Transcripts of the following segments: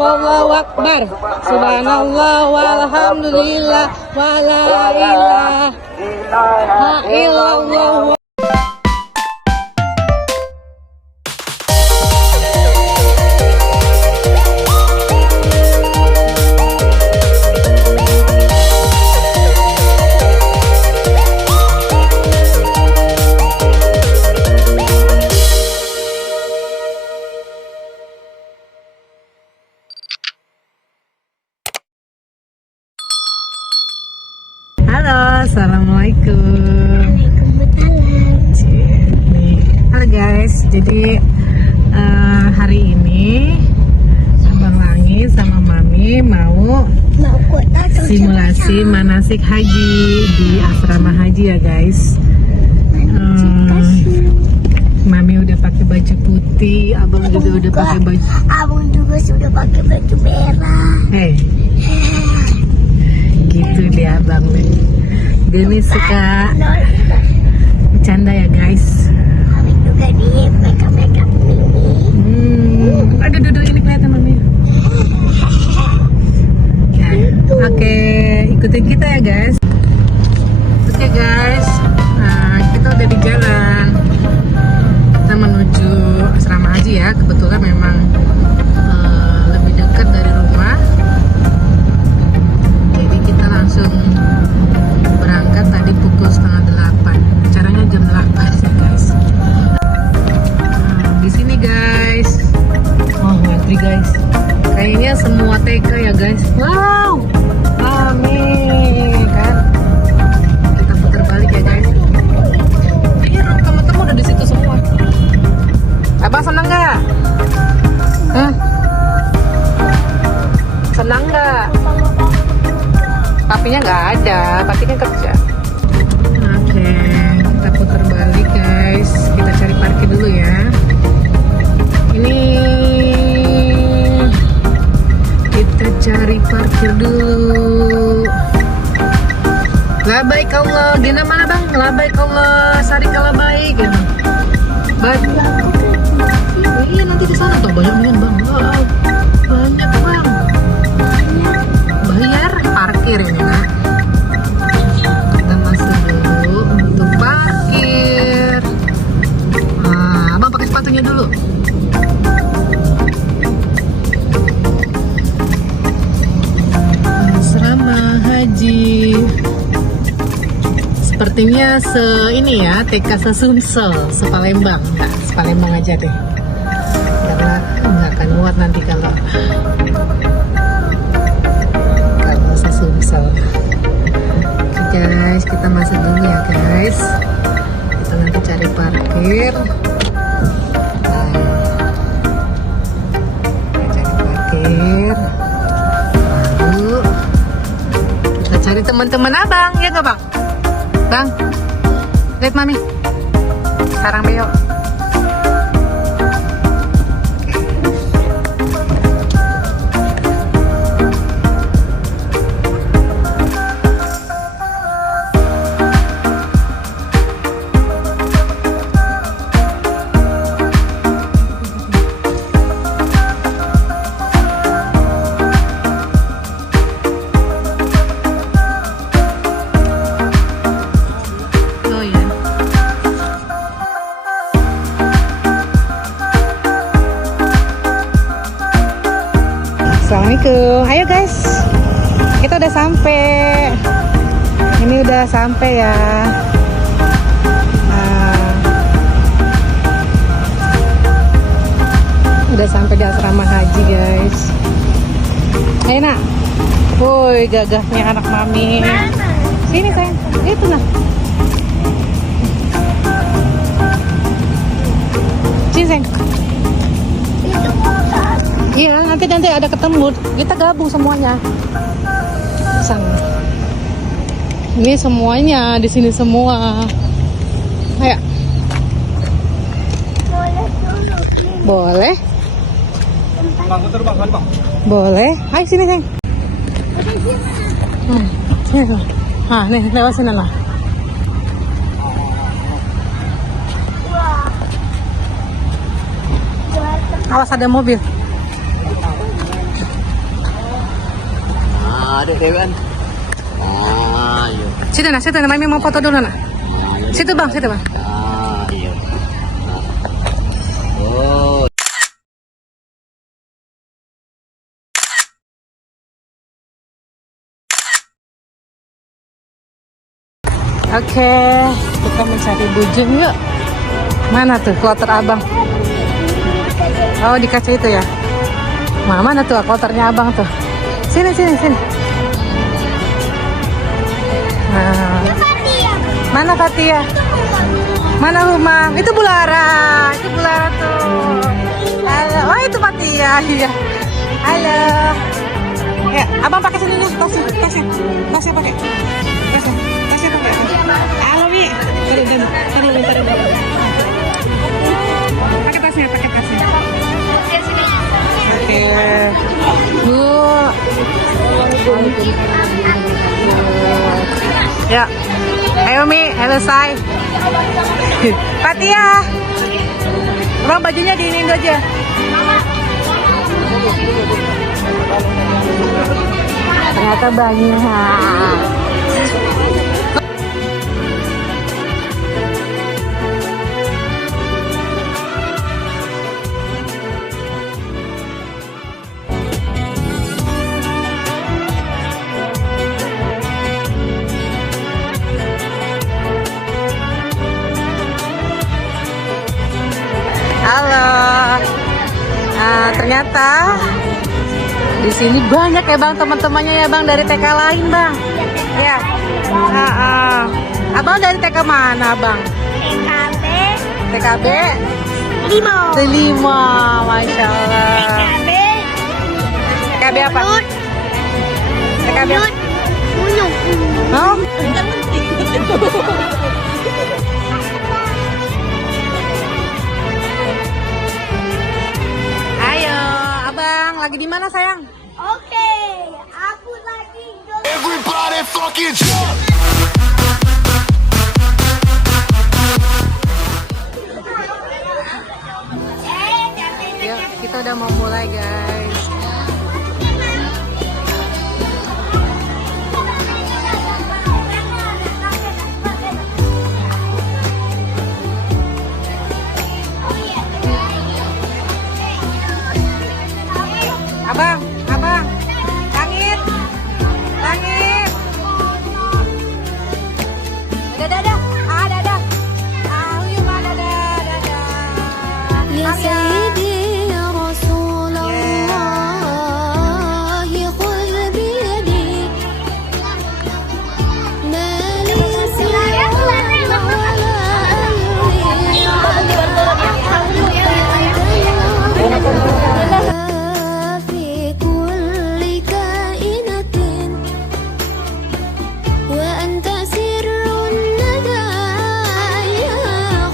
wallahu akbar, subhanallah walhamdulillah wala ilaha illallah. Halo, assalamualaikum. Halo guys, jadi hari ini Abang Langit sama Mami mau simulasi manasik haji di asrama haji ya guys. Mami udah pakai baju putih, Abang juga udah pakai baju. Abang juga sudah pakai baju merah. Hey. Gitu dia Abang nih. Dia nih suka bercanda ya guys. Kami juga di makeup ini. Aduh duduk ini kelihatan Mami. Oke, ikutin kita ya guys. Oke guys, kita udah di jalan. Kita menuju asrama haji ya. Kebetulan memang lebih dekat dari rumah. Jadi kita langsung berangkat tadi pukul 7:30. Acaranya jam 8 sih guys. Di sini guys. Oh, ngantri guys. Kayaknya semua TK ya guys. Wow. Amin kan. Kita putar balik ya guys. Iya, teman-teman udah di situ semua. Abang senang nggak? Senang nggak? Papinya nggak ada, papi kan kerja. Oke, kita putar balik guys. Kita cari parkir dulu ya. Ini kita cari parkir dulu. Labaik Allah, Gina mana bang? Labaik Allah, Sarika labaik. Baik. Iya nanti di sana tuh banyak banget bang. Wow, banyak bang. Bayar parkir ini nak. Kita masuk dulu untuk parkir. Abang pakai sepatunya dulu. Asrama haji. Sepertinya ini ya, TK se-Sumsel, se-Palembang. Nah, se-Palembang aja deh. Karena nggak akan muat nanti kalau se-Sumsel. Oke guys, kita masuk dulu ya guys. Kita nanti cari parkir. Kita cari parkir. Lalu kita cari teman-teman abang, ya nggak bang? Bang, lihat mami. Sekarang Beo. Assalamualaikum. Ayo guys, kita udah sampai. Ini udah sampai ya. Udah sampai di asrama haji guys. Ayo nak. Woi, gagahnya anak mami. Sini sayang. Itu nah. Sini sayang. Iya, nanti ada ketemu. Kita gabung semuanya. Sana. Ini semuanya di sini semua. Ayo. Boleh. Boleh. Ayo sini, Sayang. Sini. Nih lewat sini lah. Awas ada mobil. Adik Dewan. Ayo. Situ nah, Mami mau foto dulu nah. Situ bang. Ayo. Oh. Oke, kita mencari bujung yuk. Mana tuh kloter abang? Oh, di kaca itu ya. Mana tuh kloternya abang tuh? Sini. Nah, mana Fatia? Mana rumah? Itu Bulara tuh. Halo, oh itu Fatia. Iya. Halo. Ya, abang pakai sini nih, tasnya pakai. Tasnya pakai. Halo Mi. Taruh. Pakai tasnya. Oke. Ya. Ayo Mi, selesai. Fatia. Bang bajunya di ini aja. Ternyata banyak. Halo. Nah, ternyata di sini banyak ya bang teman-temannya ya bang dari TK lain bang. Ya. Abang dari TK mana bang? TKB 5. Masya Allah. TKB apa? TKB apa? Oh? Ayo, abang lagi di mana sayang? Oke, aku lagi Everybody fucking jump! Yuk, kita udah mau mulai guys. Abang, langit. Dadah. Dadah. Yuk, dadah. يا سيدي يا رسول الله خذ بيدي ما لي سواك ولا ألوي في كل كائنة وأنت سر الندى يا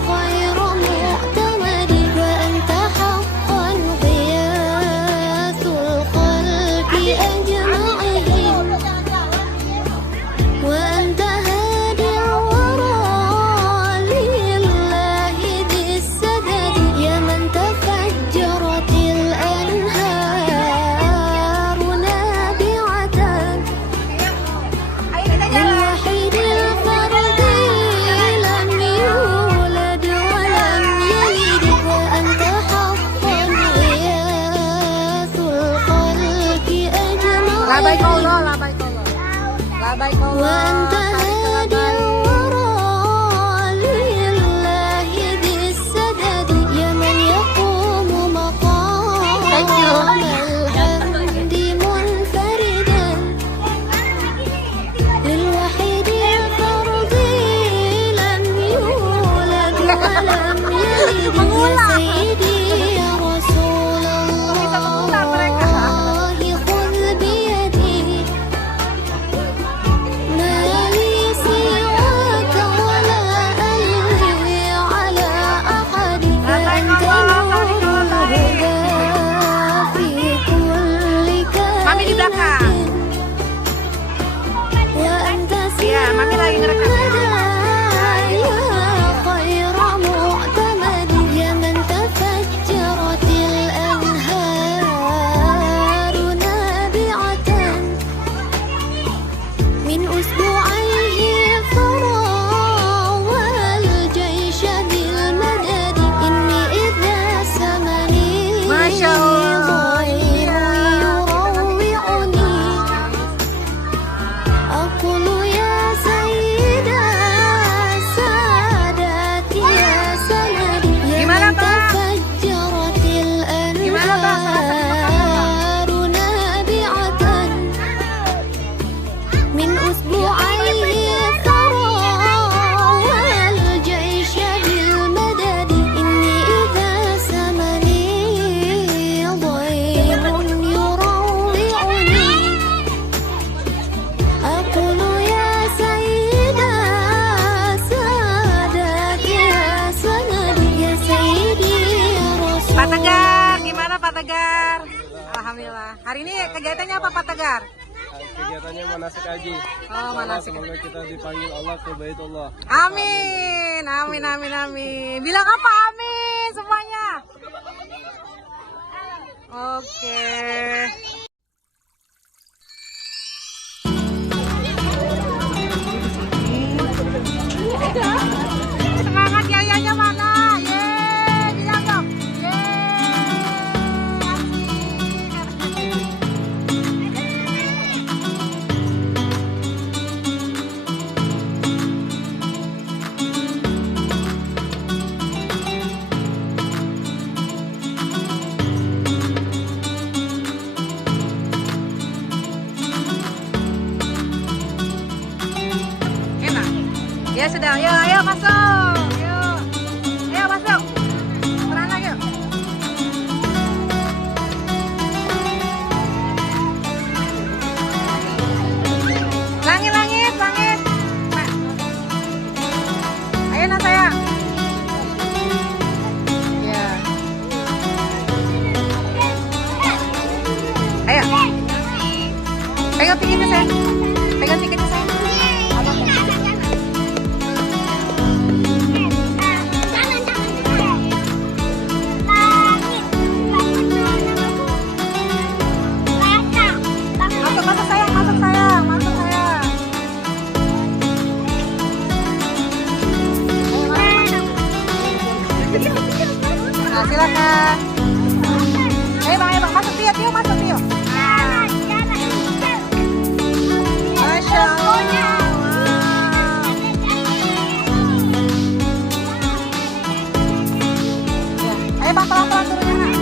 خير مؤتمد وأنت حقا غياث الخلق أجمعهم وأنت هادي الورى لله ذي السدد يا من تفجرت الأنهار نابعة للوحيد الفرد لم يولد ولم يلد وأنت حقا غياث الخلق Labai أجمعين kolo. وأنت هادي الورى لله ذي السدد يا من يقوم مقام Thank you. الحمد منفردا للوحيد الفرد لم يولد ولم يلد يا سيدي يا رسول الله خذ بيدي ما لي سواك ولا ألوي على أحد فأنت نور الهدى في كل Mami di belakang. كائنة وأنت Iya, Mami lagi ngerekam. سر يا خير معتمد يا من تفجرت Tegar? Alhamdulillah. Hari ini kegiatannya apa Pak Tegar? Kegiatannya manasik haji. Oh, manasik. Semoga kita dipanggil Allah ke Baitullah. Amin, amin, amin, amin. Bilang apa? Amin semuanya. Oke. Semangat yayanya mana? Yeay, bilang dong. Enak. Ya sudah, ayo masuk. Yuk. Ayo masuk. Beranak yuk. Langit. Nah. Ayo nak sayang. Ya. Ayo. Pegang tiketnya sayang. Pegang tiketnya sayang. Masuk sayang. Nah, silakan. Ayo bang, masuk Tio, masuk Tio. Masya Allah. Ayo bang, pelan-pelan turunnya nak.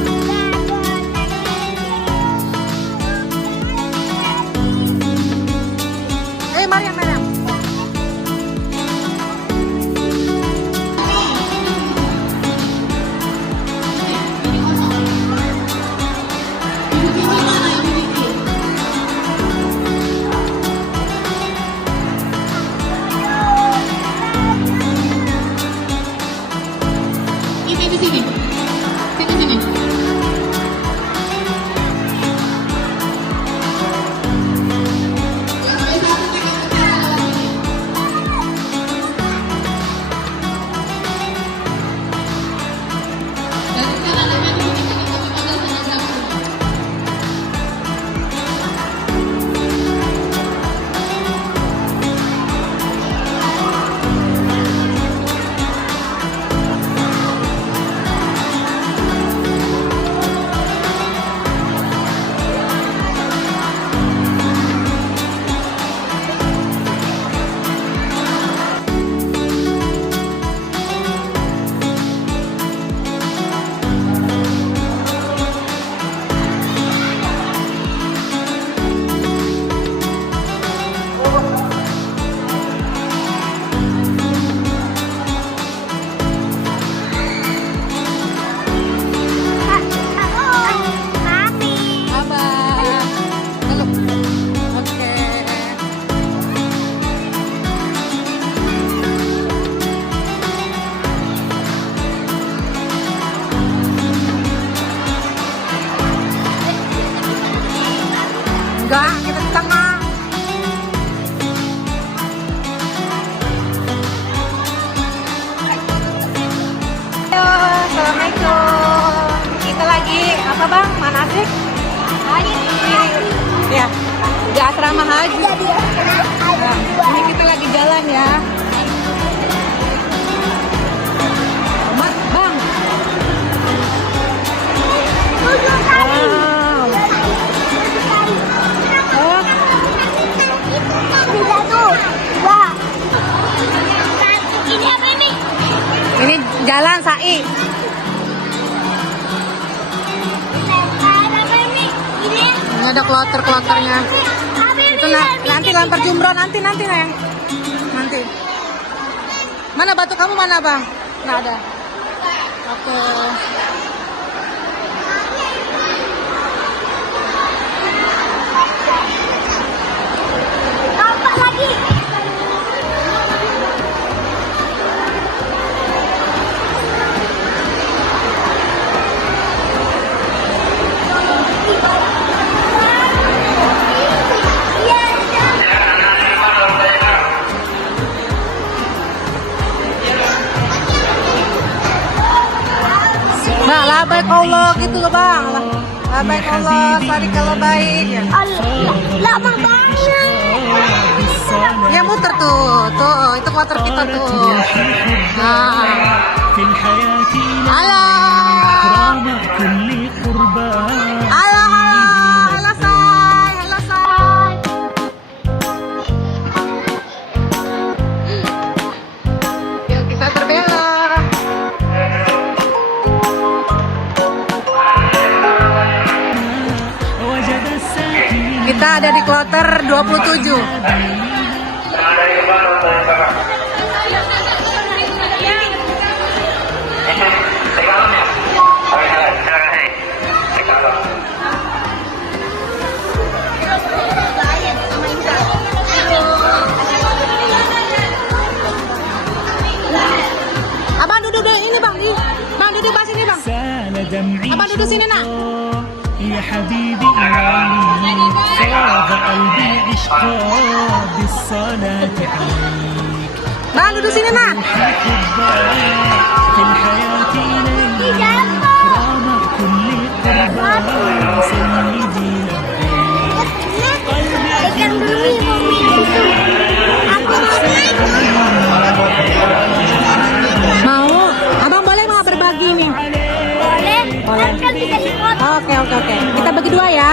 Ayo Mariam. Enggak, kita di tengah. Halo, assalamualaikum. Kita lagi apa bang? Manasik? Haji. Ya, di asrama haji. Nah, ini kita lagi jalan ya. Mas, bang. Ini jalan Sai. Ini ada kloter-kloternya. Itu nanti lempar jumroh nanti Nayang. Nanti. Mana batu kamu mana bang? Nggak ada. Oke. Nampak lagi. baik Allah gitu loh bang. Baik Allah, sari kalau baik. Ya. Lama banget. Ya muter tuh, itu motor kita tuh. Nah. Halo. Halo say. Yuk kita berbelok. Kita ada di kloter 27. Abang duduk ini bang, bang duduk pas ini bang. Abang duduk sini nak. يا حبيبي إلهي فاض قلبي عشقا بالصلاة عليك Bang duduk sini nak. في الحياة إليك إكرام كل قربان سيدي لبيك Mau? Abang boleh nggak berbagi nih? Boleh. Kan bisa dipotong. Oke. Kita bagi dua ya.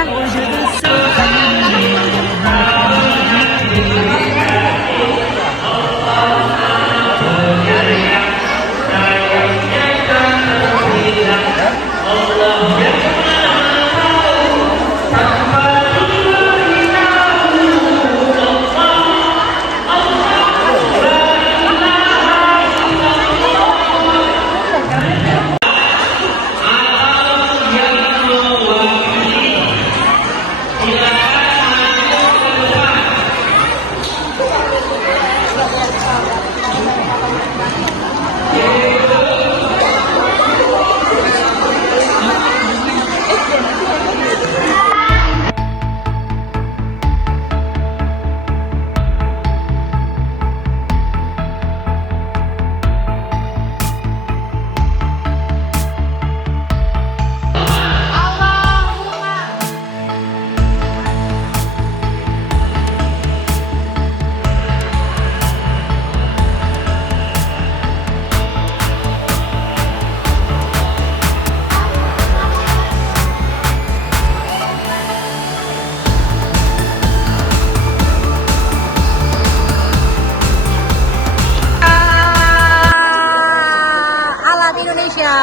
Alam Indonesia.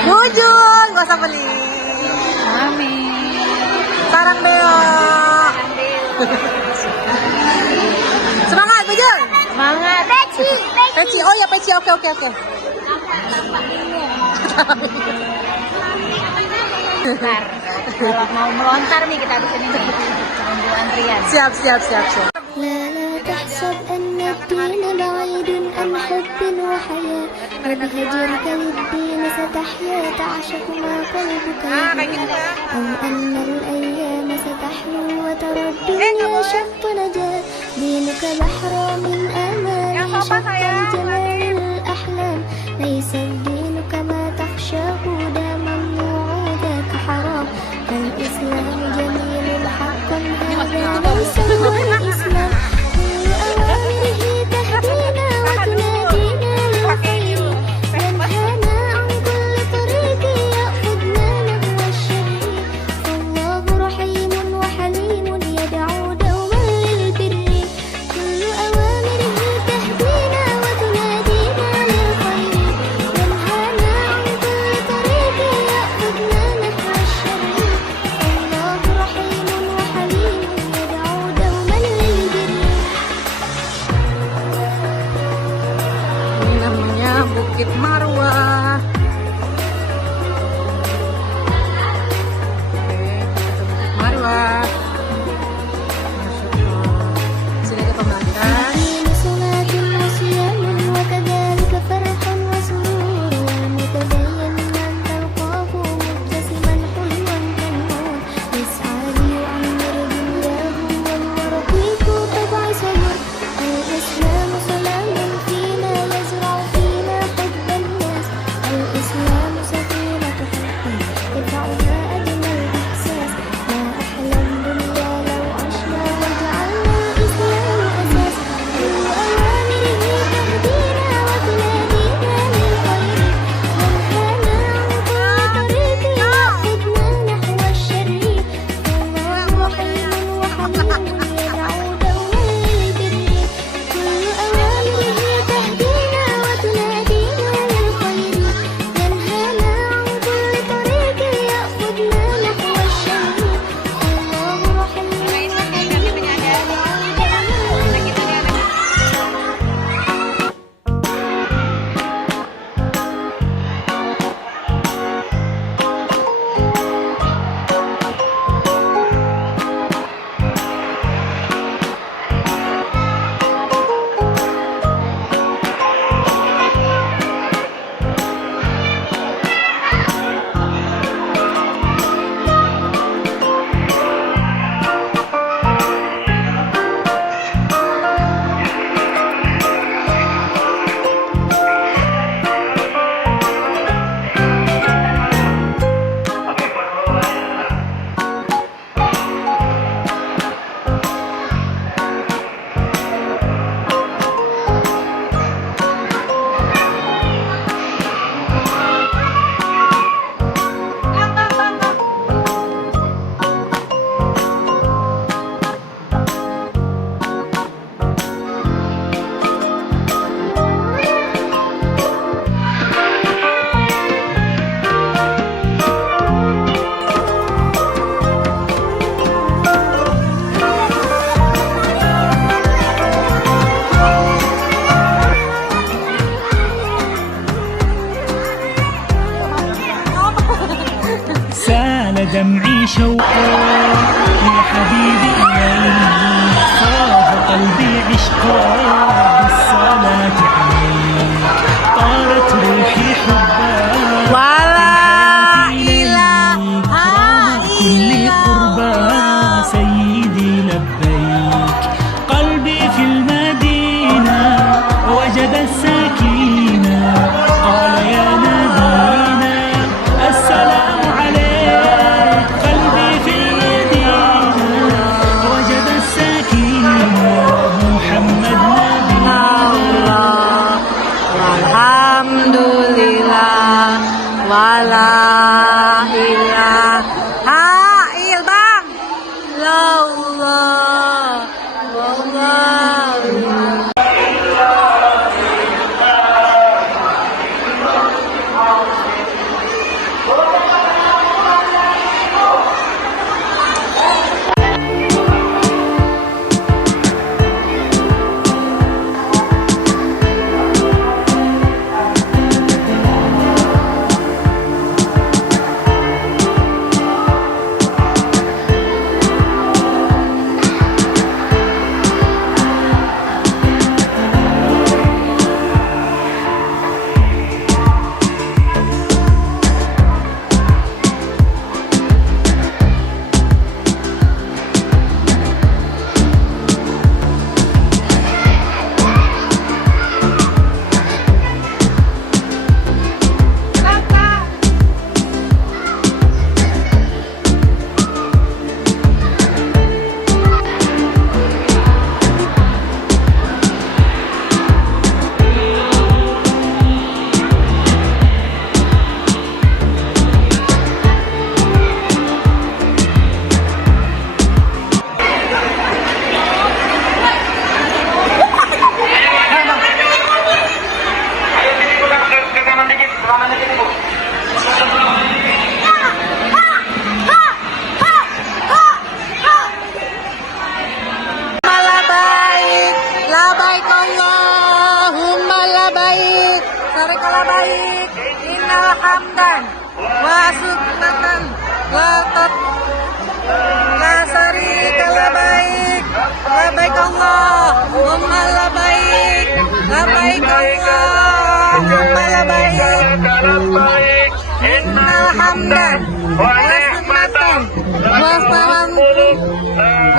Bujun, gak usah beli. Amin. Sarang beo. Semangat Bujun. Semangat. Peci. Oh ya peci, oke. Bentar. Kalau mau melontar nih kita di sini nih. Tunggu antrian. Siap. لا تحسب أن الدين بعيد عن حب وحياة وبهجرك للدين ستحيا تعشق ما قلبك يهوى أو أن الأيام ستحلو وترى الدنيا شط نجاة دينك بحر من أمان شط الجمال الأحلام ليس الدين كما تخشاه دا ممنوع ذاك حرام الإسلام جميل حقا هذا ليس هو الإسلام كل أوامره تهدينا وتنادينا للخير ينهانا عن كل طريق يأخذنا نحو الشر فالله رحيم وحليم يدعو دوما للبر كل أوامره تهدينا وتنادينا للخير ينهانا عن كل طريق يأخذنا نحو الشر فالله رحيم وحليم يدعو دوما للبر. Ini namanya Bukit Marwah. Oke, kita ke Bukit Marwah. Masya Allah. Sini ada pembakaran. الدين صلاة وصيام وكذلك فرح وسرور والمتدين من تلقاه مبتسما حلوا كالنور يسعى ليعمر دنياه وهو رقيق طبع صبر يدعو دوما للبر كل أوامره تهدينا وتنادينا للخير ينهانا عن كل طريق يأخذنا نحو الشر الله رحيم سال دمعي شوقا يا حبيبي إليك صاح قلبي عشقا بالصلاة عليك طارت روحي حبا كل قربى سيدي لبيك قلبي في المدينة وجد السكينة قال يا نبينا السلام عليك قلبي في المدينة وجد السكينة محمد نبينا Alhamdulillah wala ilaha illallah wallahu Labaik Allahumma labaik Sarikala baik Innal hamdan Wa subhatan La sarika labaik Labaik Allahumma labaik Labaik Allahumma labaik Innal hamdan Wa subhatan Wa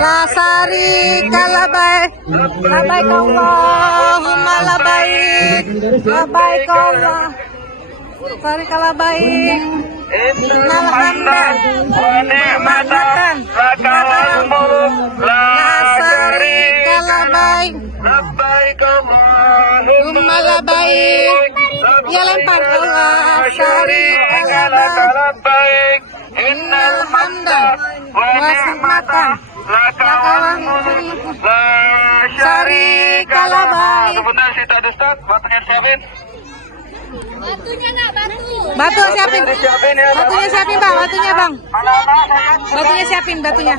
La sarika labaik Labaik Allahumma labaik Labaik Allah Sarika labaik Innal hamdan Wa ni'matan Lakal mulk La sarika labaik Labaik Allahumma labaik Ya lempar Allah Sarika labaik Innal hamdan Wa ni'matan lakawan syarika labai. Sebentar Sita Ustaz, batunya siapin. Batunya nggak batu. Batu siapin. Siapin ya. Batunya siapin bang, batunya bang. Anak-anak sayang. Batunya siapin, batunya.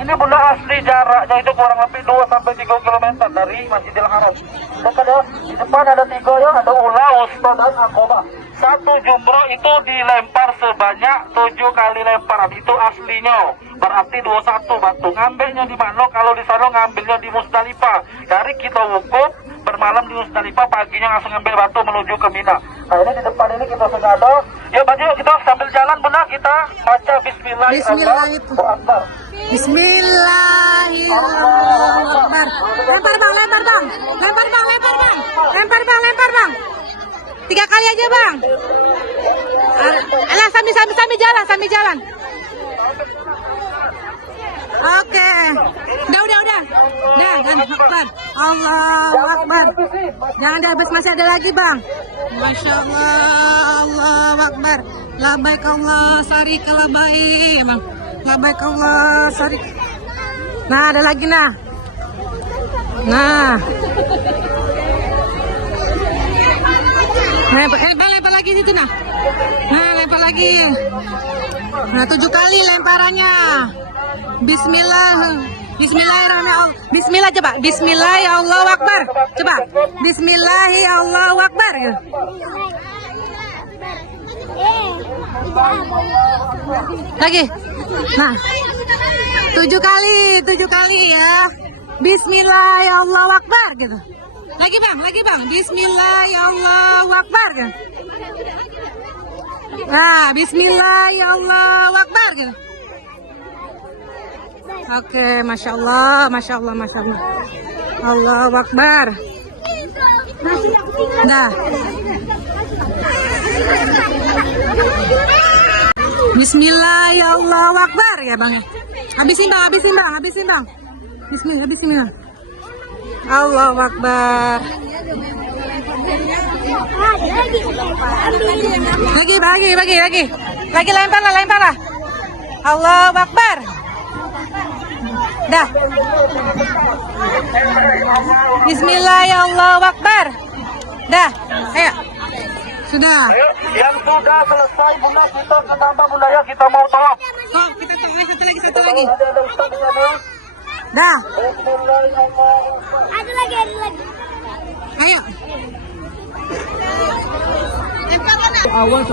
Ini bunda asli, jaraknya itu kurang lebih 2-3 km dari Masjidil Haram. Dekat ya, di depan ada 3 ya, ada Ula, Wusta, dan Akoba. Satu jumroh itu dilempar sebanyak 7 kali lemparan. Itu aslinya. Berarti 21 batu. Ngambilnya di mana? Kalau di sana ngambilnya di Musdalifah. Dari kita wukuf, bermalam di Musdalifah, paginya langsung ngambil batu menuju ke Mina. Nah ini di depan ini kita sudah ada. Ya baju kita sambil jalan benar kita baca Bismillahirrahmanirrahim. Bismillahirrahmanirrahim. Lempar bang, lempar bang. Lempar bang, lempar bang. Lempar bang, lempar bang. 3 kali aja bang. Alah, sambil jalan, sambil jalan. Oke. Udah. Jangan Akbar. Allahu Akbar. Jangan habis, masih ada lagi bang. Masya Allah, Allahu Akbar. Labaik Allah, sarika labaik bang. Labaik Allah, sarika. Nah, ada lagi nah. Nah, lempar lagi situ nah. Nah, lempar lagi. Nah, 7 kali lemparannya. Bismillahirrahmanirrahim. Bismillah coba. Bismillahirrahmanirrahim. Coba. Bismillahirrahmanirrahim. Lagi. Nah. 7 kali ya. Bismillahirrahmanirrahim gitu. Lagi bang. Bismillahirrahmanirrahim gitu. Nah, Bismillahirrahmanirrahim gitu. Oke, Masya Allah. Allahu Akbar. Dah. Bismillahirrahmanirrahim ya bang. Habisin bang. Bismillah. Allahu Akbar. Lagi lempar lah. Allahu Akbar. Dah. Bismillahirrahmanirrahim. Dah. Ayo. Sudah. Yang sudah selesai bunda kita ke tambah bunda ya, kita mau tawaf. Oh, kita satu lagi. Ada Ustaz di sana. Dah. Ada lagi. Ayo.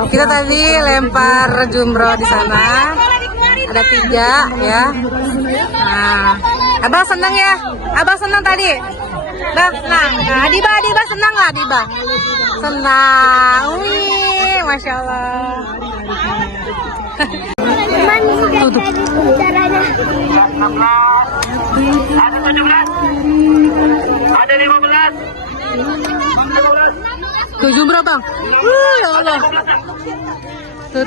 Kita tadi lempar jumroh di sana. Ada 3 ya. Nah, abang senang ya? Abang senang tadi? Bang senang. Nah, Adiba senang lah Adiba. Senang. Wih, Masya Allah. Tuh. Ada 17. Ada 15. Tuh jumroh bang. Ya Allah. Tuh.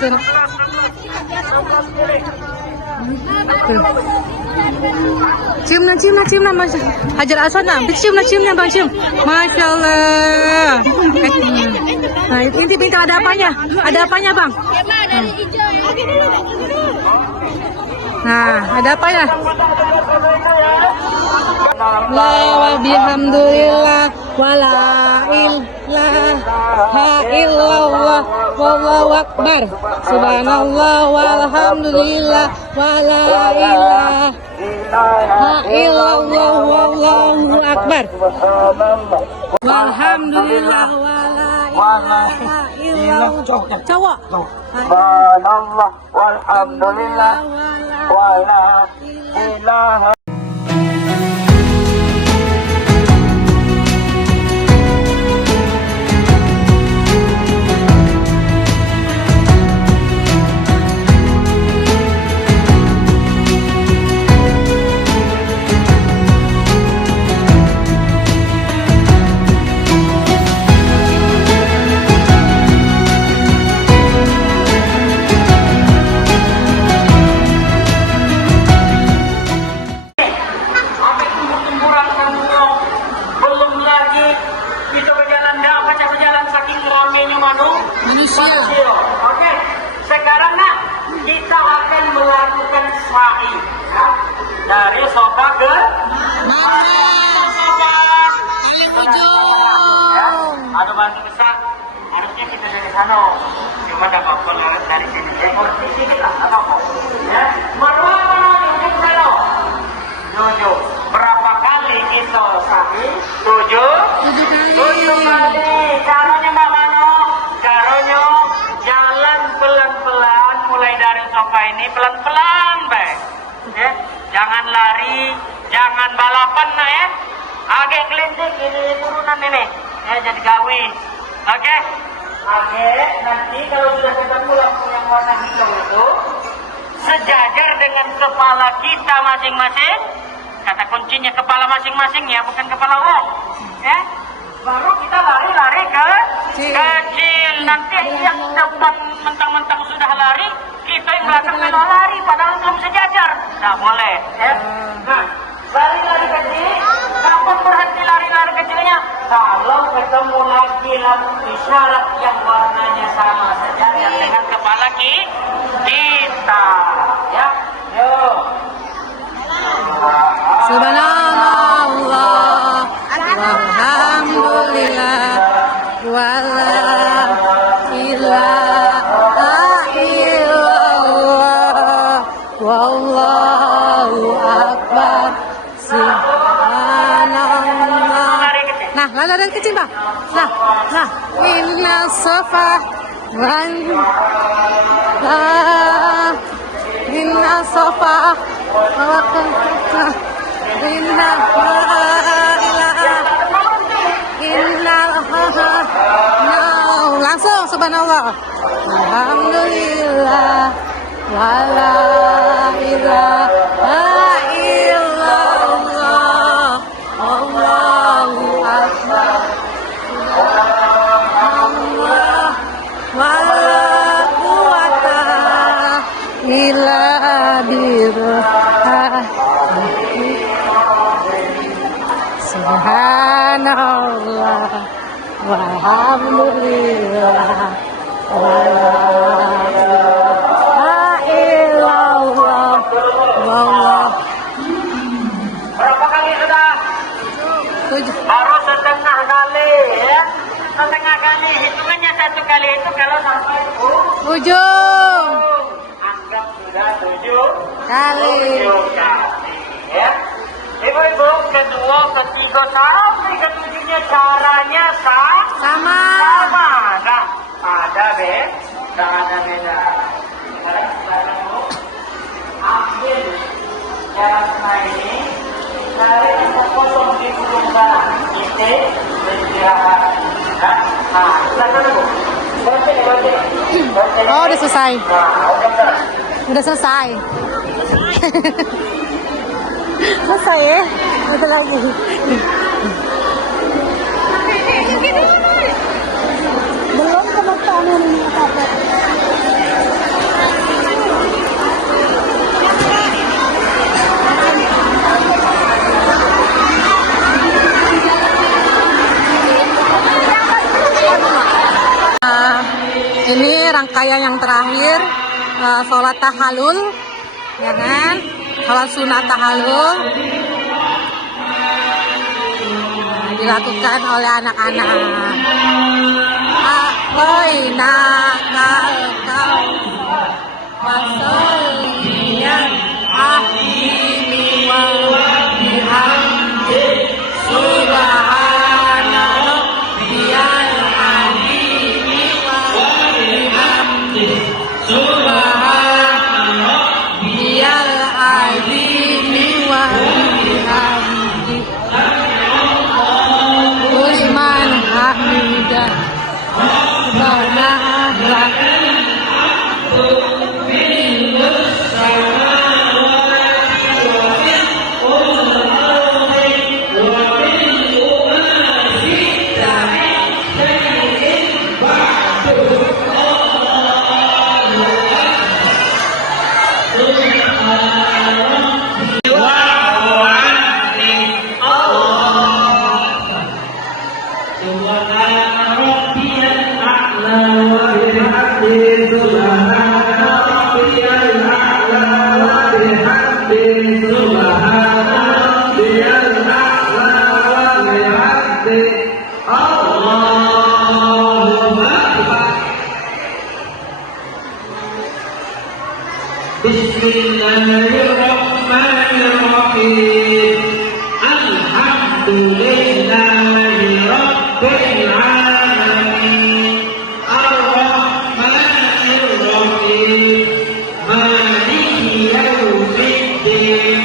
Cium Mas Hajar Aswad nah. Cium bang, cium. Masya Allah. Nah, intip ada apanya? Ada apanya bang? Nah, ada apanya? La bihamdulillah wala ilaha illallah wallahu akbar. Subhanallah walhamdulillah wala ilaha illallah wallahu akbar. Walhamdulillah wala ilaha illallah. Cowok. Subhanallah walhamdulillah wala ilaha Safa ke? Ada bantu besar. Harusnya kita dari sana. Cuma dapat pengaruh dari sini. Kursi sini lah. Apa? Ya. Marwah mana ujung sana? 7. Berapa kali kita sahi? 7 kali. Caranya Mbak Mano? Caranya jalan pelan-pelan. Mulai dari sofa ini pelan-pelan, baik. Ya. Jangan lari, jangan balapan, nah ya. Agak kelinting ini turunan ini. Ya, jadi gawi. Oke. Nanti kalau sudah ketemu lampu yang warna hijau itu sejajar dengan kepala kita masing-masing. Kata kuncinya kepala masing-masing ya, bukan kepala wong. Ya. Baru kita lari-lari ke kecil. Nanti yang depan mentang-mentang sudah lari, kita yang belakang malah lari padahal belum sejajar. Tidak boleh. Ya. Nah, lari-lari kecil. Kapan berhenti lari-lari kecilnya? Kalau ketemu lagi lampu isyarat yang warnanya sama sejajar dengan kepala kita. Ya. Yuk. Subhanallah, walhamdulillah, wala ilaha illallah, wallahu akbar, subhanallah. Nah, lari dari kecil, Pak. Nah, inna safa wan inna safa inna langsung subhanallah alhamdulillah wala ilaha illallah allahu akbar subhanallah wala quwata illa billah subhanallah walhamdulillah wala ilaha illallah wallah. Berapa kali sudah? 7. Baru setengah kali ya. Setengah kali. Hitungannya 1 kali itu kalau sampai 7 anggap sudah 7 kali. Ya. Ibu-ibu, kedua, ketiga, sampai ketujuhnya caranya Sama. Nah, ada beda. Sekarang Bu, ambil jaraknya ini, cari tempat kosong di ujung sana. Isi, beristirahat. Nah, silakan Bu. Berhenti. Oh, udah selesai. Nah, Udah selesai. Selesai ya? Ada lagi. Belum kebetulan ini apa-apa. Ini rangkaian yang terakhir sholat tahallul, ya kan? Sholat sunat tahallul dilakukan oleh anak-anak. Aqoina kal wasoliyan ahimi wa bihamdi subhana rabbiyal azimi wa bihamdi subhana rabbiyal azimi wa bihamdi liman hamidah rabbana lakal lillahi rabbil alamin ar-rahmanir rahim maliki yaumiddin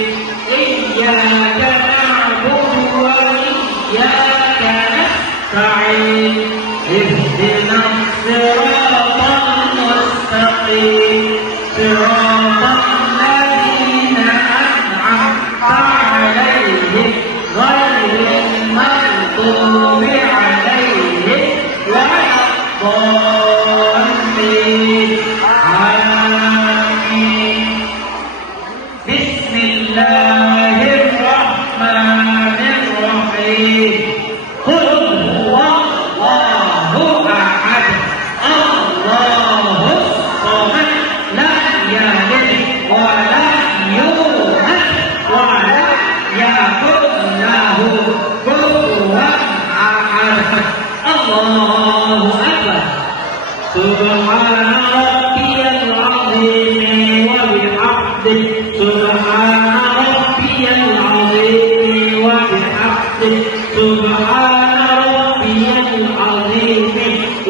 iyyaka na'budu wa iyyaka nasta'in ihdinas siratal mustaqim siratal ladzina an'amta 'alaihim ghairil maghdubi 'alaihim waladdallin. Amin. Bismillahirrahmanirrahim. Qul huwallahu ahad, Allahus samad, lam yalid wa lam yulad wa lam yakul lahu kufuwan ahad. Allahu akbar. Subhana rabbiyal azim wa bihamdihi. Subhana rabbiyal azim wa bihamdihi. Subhana rabbiyal azim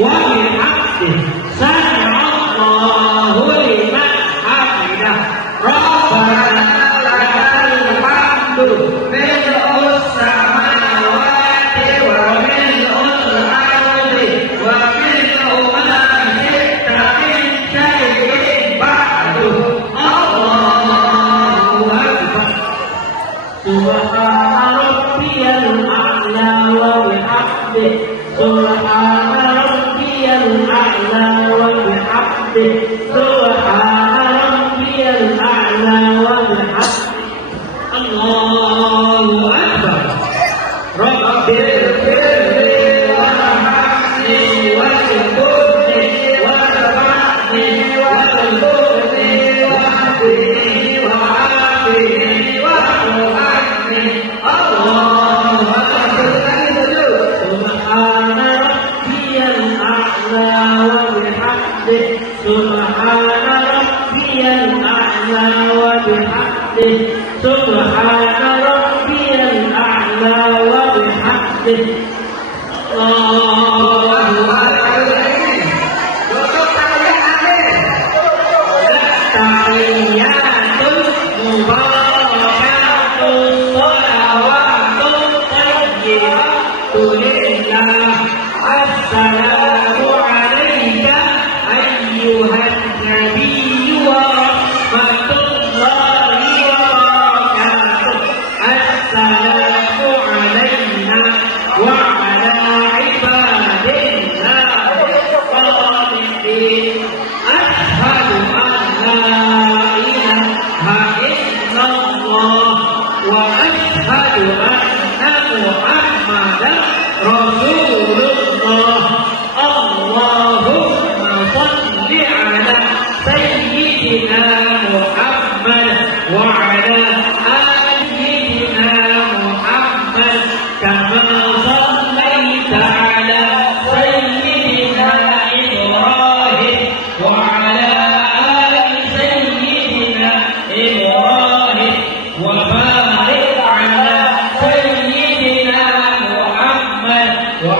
wa bihamdihi. Sami'allahu liman hamidah. Rabbana lakal hamdu mil'us samawati wa mil'ul ardi wa mil'u ma syi'ta min syai'in ba'du. Allahu akbar. Subhana rabbiyal a'la wa bihamdihi. Subhana rabbiyal a'la wa bihamdihi. Subhana rabbiyal a'la wa bihamdihi. Allahu akbar. Rabbil firli warhamni warzuqni warfa'ni warzuqni wahdini wa'afini warhamni. Allahu akbar. Subhana rabbiyal a'la wa bihamdihi. Subhana rabbiyal a'la wa bihamdihi. Subhana rabbiyal a'la wa bihamdihi. Allahu akbar. Tahiyyatul mubarakatuh shalawatut thayyibatu lillah. Assalamu alayka ayyuhan nabiyyu wa rahmatullahi wa barakatuh. Assalamu alayna wa ala ibadillahi shalihin. Ashhadu an la ilaha illallah wa ashhadu anna Muhammadan Rasulullah. Allahumma salli ala sayyidina Muhammad wa ala sayyidina Muhammad kama sallaita ala sayyidina Ibrahim wa ala ali sayyidina Ibrahim wa barik ala sayyidina Muhammad wa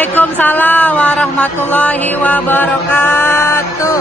Waalaikumsalam warahmatullahi wabarakatuh.